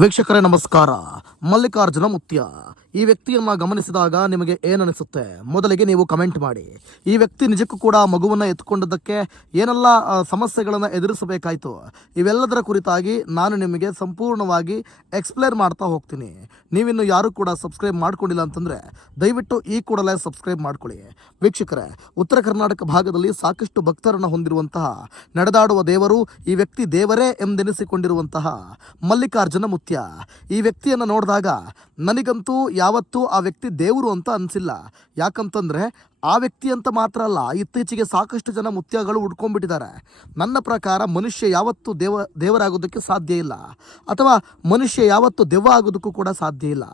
ವೀಕ್ಷಕರೇ ನಮಸ್ಕಾರ. ಮಲ್ಲಿಕಾರ್ಜುನ ಮುತ್ಯ ಈ ವ್ಯಕ್ತಿಯನ್ನು ಗಮನಿಸಿದಾಗ ನಿಮಗೆ ಏನನಿಸುತ್ತೆ? ಮೊದಲಿಗೆ ನೀವು ಕಮೆಂಟ್ ಮಾಡಿ. ಈ ವ್ಯಕ್ತಿ ನಿಜಕ್ಕೂ ಕೂಡ ಮಗುವನ್ನು ಎತ್ಕೊಂಡದ್ದಕ್ಕೆ ಏನೆಲ್ಲ ಸಮಸ್ಯೆಗಳನ್ನು ಎದುರಿಸಬೇಕಾಯಿತು, ಇವೆಲ್ಲದರ ಕುರಿತಾಗಿ ನಾನು ನಿಮಗೆ ಸಂಪೂರ್ಣವಾಗಿ ಎಕ್ಸ್ಪ್ಲೇನ್ ಮಾಡ್ತಾ ಹೋಗ್ತೀನಿ. ನೀವಿನ್ನು ಯಾರು ಕೂಡ ಸಬ್ಸ್ಕ್ರೈಬ್ ಮಾಡ್ಕೊಂಡಿಲ್ಲ ಅಂತಂದರೆ ದಯವಿಟ್ಟು ಈ ಕೂಡಲೇ ಸಬ್ಸ್ಕ್ರೈಬ್ ಮಾಡ್ಕೊಳ್ಳಿ. ವೀಕ್ಷಕರೇ, ಉತ್ತರ ಕರ್ನಾಟಕ ಭಾಗದಲ್ಲಿ ಸಾಕಷ್ಟು ಭಕ್ತರನ್ನು ಹೊಂದಿರುವಂತಹ, ನಡೆದಾಡುವ ದೇವರು, ಈ ವ್ಯಕ್ತಿ ದೇವರೇ ಎಂದೆನಿಸಿಕೊಂಡಿರುವಂತಹ ಮಲ್ಲಿಕಾರ್ಜುನ ಮುತ್ಯ. ಈ ವ್ಯಕ್ತಿಯನ್ನು ನೋಡಿದಾಗ ನನಗಂತೂ ಯಾವತ್ತೂ ಆ ವ್ಯಕ್ತಿ ದೇವರು ಅಂತ ಅನಿಸಿಲ್ಲ. ಯಾಕಂತಂದರೆ ಆ ವ್ಯಕ್ತಿ ಅಂತ ಮಾತ್ರ ಅಲ್ಲ, ಇತ್ತೀಚೆಗೆ ಸಾಕಷ್ಟು ಜನ ಮುತ್ಯಗಳು ಉಡ್ಕೊಂಡ್ಬಿಟ್ಟಿದ್ದಾರೆ. ನನ್ನ ಪ್ರಕಾರ ಮನುಷ್ಯ ಯಾವತ್ತೂ ದೇವರಾಗೋದಕ್ಕೆ ಸಾಧ್ಯ ಇಲ್ಲ, ಅಥವಾ ಮನುಷ್ಯ ಯಾವತ್ತೂ ದೆವ್ವ ಆಗೋದಕ್ಕೂ ಕೂಡ ಸಾಧ್ಯ ಇಲ್ಲ.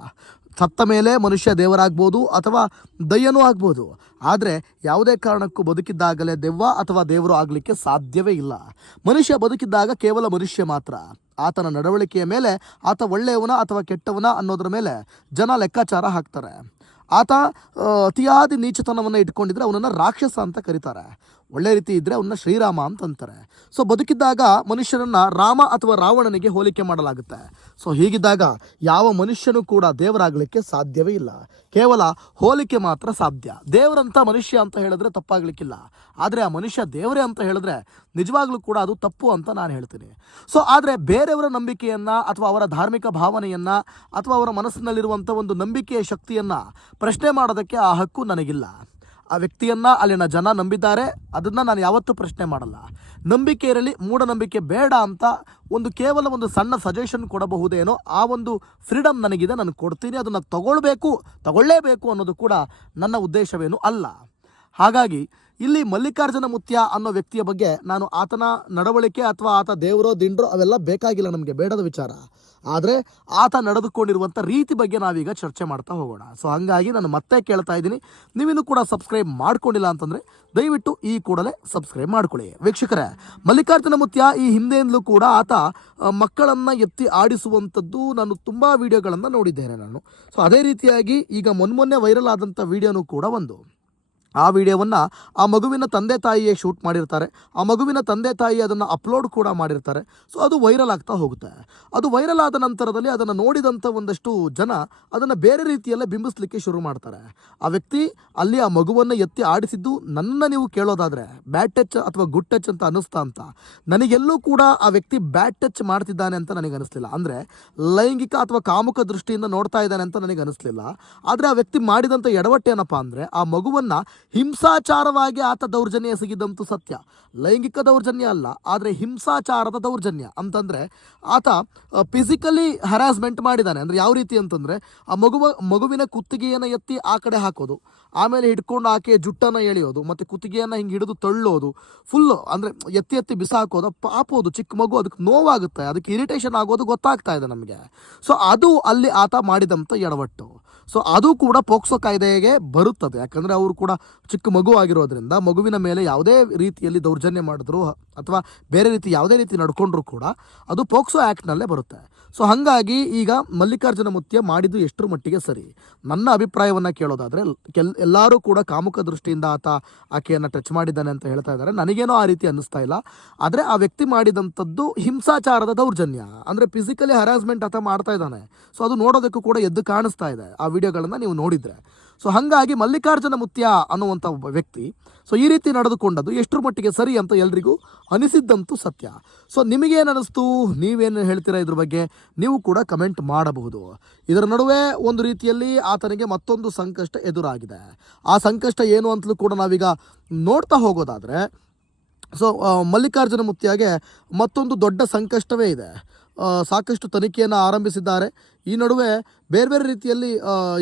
ಸತ್ತ ಮೇಲೆ ಮನುಷ್ಯ ದೇವರಾಗ್ಬೋದು ಅಥವಾ ದಯ್ಯನೂ ಆಗ್ಬೋದು, ಆದರೆ ಯಾವುದೇ ಕಾರಣಕ್ಕೂ ಬದುಕಿದ್ದಾಗಲೇ ದೆವ್ವ ಅಥವಾ ದೇವರು ಆಗಲಿಕ್ಕೆ ಸಾಧ್ಯವೇ ಇಲ್ಲ. ಮನುಷ್ಯ ಬದುಕಿದ್ದಾಗ ಕೇವಲ ಮನುಷ್ಯ ಮಾತ್ರ. ಆತನ ನಡವಳಿಕೆಯ ಮೇಲೆ ಆತ ಒಳ್ಳೆಯವನ ಅಥವಾ ಕೆಟ್ಟವನ ಅನ್ನೋದ್ರ ಮೇಲೆ ಜನ ಲೆಕ್ಕಾಚಾರ ಹಾಕ್ತಾರೆ. ಆತ ಅತಿಯಾದ ನೀಚತನವನ್ನು ಇಟ್ಕೊಂಡಿದ್ರೆ ಅವನನ್ನು ರಾಕ್ಷಸ ಅಂತ ಕರೀತಾರೆ. ಒಳ್ಳೆ ರೀತಿ ಇದ್ದರೆ ಅವನ್ನ ಶ್ರೀರಾಮ ಅಂತ ಅಂತಾರೆ. ಸೊ ಬದುಕಿದ್ದಾಗ ಮನುಷ್ಯರನ್ನು ರಾಮ ಅಥವಾ ರಾವಣನಿಗೆ ಹೋಲಿಕೆ ಮಾಡಲಾಗುತ್ತೆ. ಸೊ ಹೀಗಿದ್ದಾಗ ಯಾವ ಮನುಷ್ಯನೂ ಕೂಡ ದೇವರಾಗಲಿಕ್ಕೆ ಸಾಧ್ಯವೇ ಇಲ್ಲ, ಕೇವಲ ಹೋಲಿಕೆ ಮಾತ್ರ ಸಾಧ್ಯ. ದೇವರಂತ ಮನುಷ್ಯ ಅಂತ ಹೇಳಿದ್ರೆ ತಪ್ಪಾಗಲಿಕ್ಕಿಲ್ಲ, ಆದರೆ ಆ ಮನುಷ್ಯ ದೇವರೇ ಅಂತ ಹೇಳಿದ್ರೆ ನಿಜವಾಗ್ಲೂ ಕೂಡ ಅದು ತಪ್ಪು ಅಂತ ನಾನು ಹೇಳ್ತೀನಿ. ಸೊ ಆದರೆ ಬೇರೆಯವರ ನಂಬಿಕೆಯನ್ನು ಅಥವಾ ಅವರ ಧಾರ್ಮಿಕ ಭಾವನೆಯನ್ನು ಅಥವಾ ಅವರ ಮನಸ್ಸಿನಲ್ಲಿರುವಂಥ ಒಂದು ನಂಬಿಕೆಯ ಶಕ್ತಿಯನ್ನು ಪ್ರಶ್ನೆ ಮಾಡೋದಕ್ಕೆ ಆ ಹಕ್ಕು ನನಗಿಲ್ಲ. ಆ ವ್ಯಕ್ತಿಯನ್ನು ಅಲ್ಲಿನ ಜನ ನಂಬಿದ್ದಾರೆ, ಅದನ್ನು ನಾನು ಯಾವತ್ತೂ ಪ್ರಶ್ನೆ ಮಾಡಲ್ಲ. ನಂಬಿಕೆ ಇರಲಿ, ಮೂಢನಂಬಿಕೆ ಬೇಡ ಅಂತ ಕೇವಲ ಒಂದು ಸಣ್ಣ ಸಜೆಷನ್ ಕೊಡಬಹುದೇನೋ, ಆ ಒಂದು ಫ್ರೀಡಮ್ ನನಗಿದೆ, ನಾನು ಕೊಡ್ತೀನಿ. ಅದನ್ನು ತಗೊಳ್ಳೇಬೇಕು ಅನ್ನೋದು ಕೂಡ ನನ್ನ ಉದ್ದೇಶವೇನು ಅಲ್ಲ. ಹಾಗಾಗಿ ಇಲ್ಲಿ ಮಲ್ಲಿಕಾರ್ಜುನ ಮುತ್ಯ ಅನ್ನೋ ವ್ಯಕ್ತಿಯ ಬಗ್ಗೆ ನಾನು ಆತನ ನಡವಳಿಕೆ ಅಥವಾ ಆತ ದೇವರೋ ದಿಂಡ್ರೋ ಅವೆಲ್ಲ ಬೇಕಾಗಿಲ್ಲ, ನಮಗೆ ಬೇಡದ ವಿಚಾರ. ಆದರೆ ಆತ ನಡೆದುಕೊಂಡಿರುವಂಥ ರೀತಿ ಬಗ್ಗೆ ನಾವೀಗ ಚರ್ಚೆ ಮಾಡ್ತಾ ಹೋಗೋಣ. ಸೊ ಹಾಗಾಗಿ ನಾನು ಮತ್ತೆ ಕೇಳ್ತಾ ಇದ್ದೀನಿ, ನೀವಿನ್ನೂ ಕೂಡ ಸಬ್ಸ್ಕ್ರೈಬ್ ಮಾಡ್ಕೊಂಡಿಲ್ಲ ಅಂತಂದರೆ ದಯವಿಟ್ಟು ಈ ಕೂಡಲೇ ಸಬ್ಸ್ಕ್ರೈಬ್ ಮಾಡ್ಕೊಳ್ಳಿ. ವೀಕ್ಷಕರೇ, ಮಲ್ಲಿಕಾರ್ಜುನ ಮುತ್ಯ ಈ ಹಿಂದೆಯಿಂದಲೂ ಕೂಡ ಆತ ಮಕ್ಕಳನ್ನು ಎತ್ತಿ ಆಡಿಸುವಂಥದ್ದು ನಾನು ತುಂಬ ವಿಡಿಯೋಗಳನ್ನು ನೋಡಿದ್ದೇನೆ ನಾನು. ಸೊ ಅದೇ ರೀತಿಯಾಗಿ ಈಗ ಮೊನ್ನೆ ವೈರಲ್ ಆದಂಥ ವಿಡಿಯೋನೂ ಕೂಡ ಒಂದು. ಆ ವಿಡಿಯೋವನ್ನು ಆ ಮಗುವಿನ ತಂದೆ ತಾಯಿಯೇ ಶೂಟ್ ಮಾಡಿರ್ತಾರೆ. ಆ ಮಗುವಿನ ತಂದೆ ತಾಯಿ ಅದನ್ನು ಅಪ್ಲೋಡ್ ಕೂಡ ಮಾಡಿರ್ತಾರೆ. ಸೊ ಅದು ವೈರಲ್ ಆಗ್ತಾ ಹೋಗುತ್ತೆ. ಅದು ವೈರಲ್ ಆದ ನಂತರದಲ್ಲಿ ಅದನ್ನು ನೋಡಿದಂಥ ಒಂದಷ್ಟು ಜನ ಅದನ್ನು ಬೇರೆ ರೀತಿಯಲ್ಲೇ ಬಿಂಬಿಸಲಿಕ್ಕೆ ಶುರು ಮಾಡ್ತಾರೆ. ಆ ವ್ಯಕ್ತಿ ಅಲ್ಲಿ ಆ ಮಗುವನ್ನು ಎತ್ತಿ ಆಡಿಸಿದ್ದು ನನ್ನ ನೀವು ಕೇಳೋದಾದರೆ ಬ್ಯಾಡ್ ಟಚ್ ಅಥವಾ ಗುಡ್ ಟಚ್ ಅಂತ ಅನ್ನಿಸ್ತಾ ಅಂತ, ನನಗೆಲ್ಲೂ ಕೂಡ ಆ ವ್ಯಕ್ತಿ ಬ್ಯಾಡ್ ಟಚ್ ಮಾಡ್ತಿದ್ದಾನೆ ಅಂತ ನನಗೆ ಅನಿಸ್ಲಿಲ್ಲ. ಅಂದರೆ ಲೈಂಗಿಕ ಅಥವಾ ಕಾಮುಕ ದೃಷ್ಟಿಯಿಂದ ನೋಡ್ತಾ ಇದ್ದಾನೆ ಅಂತ ನನಗೆ ಅನಿಸ್ಲಿಲ್ಲ. ಆದರೆ ಆ ವ್ಯಕ್ತಿ ಮಾಡಿದಂಥ ಎಡವಟ್ಟೇನಪ್ಪ ಅಂದರೆ ಆ ಮಗುವನ್ನು ಹಿಂಸಾಚಾರವಾಗಿ ಆತ ದೌರ್ಜನ್ಯ ಎಸಗಿದಂತೂ ಸತ್ಯ. ಲೈಂಗಿಕ ದೌರ್ಜನ್ಯ ಅಲ್ಲ, ಆದರೆ ಹಿಂಸಾಚಾರದ ದೌರ್ಜನ್ಯ ಅಂತಂದರೆ ಆತ ಫಿಸಿಕಲಿ ಹರಾಸ್ಮೆಂಟ್ ಮಾಡಿದ್ದಾನೆ. ಅಂದರೆ ಯಾವ ರೀತಿ ಅಂತಂದರೆ ಆ ಮಗುವಿನ ಕುತ್ತಿಗೆಯನ್ನು ಎತ್ತಿ ಆ ಕಡೆ ಹಾಕೋದು, ಆಮೇಲೆ ಹಿಡ್ಕೊಂಡು ಆಕೆಯ ಜುಟ್ಟನ್ನು ಎಳೆಯೋದು, ಮತ್ತು ಕುತ್ತಿಗೆಯನ್ನು ಹಿಂಗೆ ಹಿಡಿದು ತಳ್ಳೋದು, ಫುಲ್ಲು ಅಂದರೆ ಎತ್ತಿ ಬಿಸಾಕೋದು, ಪಾಪೋದು. ಚಿಕ್ಕ ಮಗು, ಅದಕ್ಕೆ ನೋವಾಗುತ್ತೆ, ಅದಕ್ಕೆ ಇರಿಟೇಷನ್ ಆಗೋದು ಗೊತ್ತಾಗ್ತಾ ಇದೆ ನಮಗೆ. ಸೊ ಅದು ಅಲ್ಲಿ ಆತ ಮಾಡಿದಂಥ ಎಡವಟ್ಟು. ಸೊ ಅದು ಕೂಡ ಪೋಕ್ಸೋ ಕಾಯ್ದೆಗೆ ಬರುತ್ತದೆ. ಯಾಕಂದರೆ ಅವರು ಕೂಡ ಚಿಕ್ಕ ಮಗು ಆಗಿರೋದ್ರಿಂದ ಮಗುವಿನ ಮೇಲೆ ಯಾವುದೇ ರೀತಿಯಲ್ಲಿ ದೌರ್ಜನ್ಯ ಮಾಡಿದ್ರು ಅಥವಾ ಬೇರೆ ರೀತಿ ಯಾವುದೇ ರೀತಿ ನಡ್ಕೊಂಡ್ರು ಕೂಡ ಅದು ಪೋಕ್ಸೋ ಆ್ಯಕ್ಟ್ನಲ್ಲೇ ಬರುತ್ತೆ. ಸೊ ಹಾಗಾಗಿ ಈಗ ಮಲ್ಲಿಕಾರ್ಜುನ ಮುತ್ಯ ಮಾಡಿದ್ದು ಎಷ್ಟರ ಮಟ್ಟಿಗೆ ಸರಿ? ನನ್ನ ಅಭಿಪ್ರಾಯವನ್ನು ಕೇಳೋದಾದರೆ ಎಲ್ಲರೂ ಕೂಡ ಕಾಮುಕ ದೃಷ್ಟಿಯಿಂದ ಆಕೆಯನ್ನು ಟಚ್ ಮಾಡಿದ್ದಾನೆ ಅಂತ ಹೇಳ್ತಾ ಇದ್ದಾರೆ. ನನಗೇನೋ ಆ ರೀತಿ ಅನ್ನಿಸ್ತಾ ಇಲ್ಲ. ಆದರೆ ಆ ವ್ಯಕ್ತಿ ಮಾಡಿದಂಥದ್ದು ಹಿಂಸಾಚಾರದ ದೌರ್ಜನ್ಯ, ಅಂದರೆ ಫಿಸಿಕಲಿ ಹರಾಸ್ಮೆಂಟ್ ಆತ ಮಾಡ್ತಾ ಇದ್ದಾನೆ. ಸೊ ಅದು ನೋಡೋದಕ್ಕೂ ಕೂಡ ಎದ್ದು ಕಾಣಿಸ್ತಾ ಇದೆ ಆ ವಿಡಿಯೋಗಳನ್ನು ನೀವು ನೋಡಿದರೆ. ಸೊ ಹಾಗಾಗಿ ಮಲ್ಲಿಕಾರ್ಜುನ ಮುತ್ಯ ಅನ್ನುವಂಥ ಒಬ್ಬ ವ್ಯಕ್ತಿ ಸೊ ಈ ರೀತಿ ನಡೆದುಕೊಂಡದ್ದು ಎಷ್ಟರ ಮಟ್ಟಿಗೆ ಸರಿ ಅಂತ ಎಲ್ರಿಗೂ ಅನಿಸಿದ್ದಂತೂ ಸತ್ಯ. ಸೊ ನಿಮಗೇನು ಅನ್ನಿಸ್ತು, ನೀವೇನು ಹೇಳ್ತೀರಾ ಇದ್ರ ಬಗ್ಗೆ? ನೀವು ಕೂಡ ಕಮೆಂಟ್ ಮಾಡಬಹುದು. ಇದರ ನಡುವೆ ಒಂದು ರೀತಿಯಲ್ಲಿ ಆತನಿಗೆ ಮತ್ತೊಂದು ಸಂಕಷ್ಟ ಎದುರಾಗಿದೆ. ಆ ಸಂಕಷ್ಟ ಏನು ಅಂತಲೂ ಕೂಡ ನಾವೀಗ ನೋಡ್ತಾ ಹೋಗೋದಾದರೆ, ಸೊ ಮಲ್ಲಿಕಾರ್ಜುನ ಮುತ್ಯಗೆ ಮತ್ತೊಂದು ದೊಡ್ಡ ಸಂಕಷ್ಟವೇ ಇದೆ. ಸಾಕಷ್ಟು ತನಿಖೆಯನ್ನು ಆರಂಭಿಸಿದ್ದಾರೆ. ಈ ನಡುವೆ ಬೇರೆ ಬೇರೆ ರೀತಿಯಲ್ಲಿ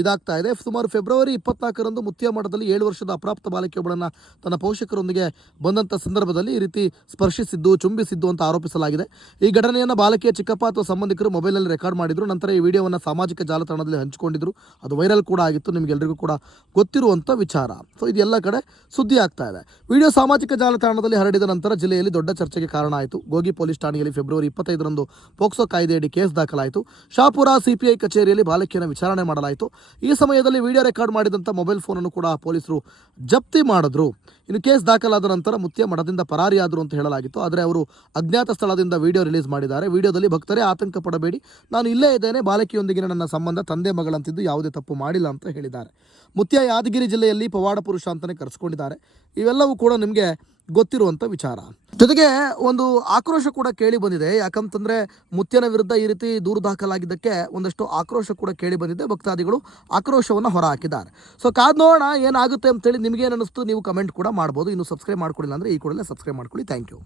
ಇದಾಗ್ತಾ ಇದೆ. ಸುಮಾರು ಫೆಬ್ರವರಿ 24ರಂದು ಮುತ್ಯ ಮಠದಲ್ಲಿ 7 ವರ್ಷದ ಅಪ್ರಾಪ್ತ ಬಾಲಕಿಯೊಬ್ಬಳನ್ನು ತನ್ನ ಪೋಷಕರೊಂದಿಗೆ ಬಂದಂಥ ಸಂದರ್ಭದಲ್ಲಿ ಈ ರೀತಿ ಸ್ಪರ್ಶಿಸಿದ್ದು, ಚುಂಬಿಸಿದ್ದು ಅಂತ ಆರೋಪಿಸಲಾಗಿದೆ. ಈ ಘಟನೆಯನ್ನು ಬಾಲಕಿಯ ಚಿಕ್ಕಪ್ಪ ಅಥವಾ ಸಂಬಂಧಿಕರು ಮೊಬೈಲ್ನಲ್ಲಿ ರೆಕಾರ್ಡ್ ಮಾಡಿದರು. ನಂತರ ಈ ವಿಡಿಯೋವನ್ನು ಸಾಮಾಜಿಕ ಜಾಲತಾಣದಲ್ಲಿ ಹಂಚಿಕೊಂಡಿದ್ದರು. ಅದು ವೈರಲ್ ಕೂಡ ಆಗಿತ್ತು, ನಿಮಗೆಲ್ಲರಿಗೂ ಕೂಡ ಗೊತ್ತಿರುವಂಥ ವಿಚಾರ. ಸೊ ಇದೆಲ್ಲ ಕಡೆ ಸುದ್ದಿ ಆಗ್ತಾ ಇದೆ. ವಿಡಿಯೋ ಸಾಮಾಜಿಕ ಜಾಲತಾಣದಲ್ಲಿ ಹರಡಿದ ನಂತರ ಜಿಲ್ಲೆಯಲ್ಲಿ ದೊಡ್ಡ ಚರ್ಚೆಗೆ ಕಾರಣ ಆಯಿತು. ಗೋಗಿ ಪೊಲೀಸ್ ಠಾಣೆಯಲ್ಲಿ ಫೆಬ್ರವರಿ 25ರಂದು ಪೋಕ್ಸೋ ಕಾಯ್ದೆಯಡಿ ಕೇಸ್ ದಾಖಲಾಯಿತು. ಶಾಪುರ ಸಿಪಿಐ ಕಚೇರಿಯಲ್ಲಿ ಬಾಲಕಿಯನ್ನು ವಿಚಾರಣೆ ಮಾಡಲಾಯಿತು. ಈ ಸಮಯದಲ್ಲಿ ವಿಡಿಯೋ ರೆಕಾರ್ಡ್ ಮಾಡಿದಂಥ ಮೊಬೈಲ್ ಫೋನನ್ನು ಕೂಡ ಪೊಲೀಸರು ಜಪ್ತಿ ಮಾಡಿದ್ರು. ಇನ್ನು ಕೇಸ್ ದಾಖಲಾದ ನಂತರ ಮುತ್ಯ ಮಠದಿಂದ ಪರಾರಿಯಾದರು ಅಂತ ಹೇಳಲಾಗಿತ್ತು. ಆದರೆ ಅವರು ಅಜ್ಞಾತ ಸ್ಥಳದಿಂದ ವಿಡಿಯೋ ರಿಲೀಸ್ ಮಾಡಿದ್ದಾರೆ. ವಿಡಿಯೋದಲ್ಲಿ ಭಕ್ತರೇ ಆತಂಕ ಪಡಬೇಡಿ, ನಾನು ಇಲ್ಲೇ ಇದ್ದೇನೆ, ಬಾಲಕಿಯೊಂದಿಗಿನ ನನ್ನ ಸಂಬಂಧ ತಂದೆ ಮಗಳಂತಿದ್ದು ಯಾವುದೇ ತಪ್ಪು ಮಾಡಿಲ್ಲ ಅಂತ ಹೇಳಿದ್ದಾರೆ. ಮುತ್ಯ ಯಾದಗಿರಿ ಜಿಲ್ಲೆಯಲ್ಲಿ ಪವಾಡ ಪುರುಷ ಅಂತಲೇ ಕರೆಸ್ಕೊಂಡಿದ್ದಾರೆ. ಇವೆಲ್ಲವೂ ಕೂಡ ನಿಮಗೆ ಗೊತ್ತಿರುವಂಥ ವಿಚಾರ. ಜೊತೆಗೆ ಒಂದು ಆಕ್ರೋಶ ಕೂಡ ಕೇಳಿ ಬಂದಿದೆ. ಯಾಕಂತಂದರೆ ಮುತ್ಯನ ವಿರುದ್ಧ ಈ ರೀತಿ ದೂರು ದಾಖಲಾಗಿದ್ದಕ್ಕೆ ಒಂದಷ್ಟು ಆಕ್ರೋಶ ಕೂಡ ಕೇಳಿ ಬಂದಿದೆ. ಭಕ್ತಾದಿಗಳು ಆಕ್ರೋಶವನ್ನು ಹೊರ ಹಾಕಿದ್ದಾರೆ. ಸೊ ಕಾದ್ ನೋಡೋಣ ಏನಾಗುತ್ತೆ ಅಂತೇಳಿ. ನಿಮಗೇನು ಅನ್ನಿಸ್ತು ನೀವು ಕಮೆಂಟ್ ಕೂಡ ಮಾಡ್ಬೋದು. ಇನ್ನು ಸಬ್ಸ್ಕ್ರೈಬ್ ಮಾಡ್ಕೊಳ್ಳಿಲ್ಲ ಅಂದರೆ ಈ ಕೂಡಲೇ ಸಬ್ಸ್ಕ್ರೈಬ್ ಮಾಡ್ಕೊಳ್ಳಿ. Thank you.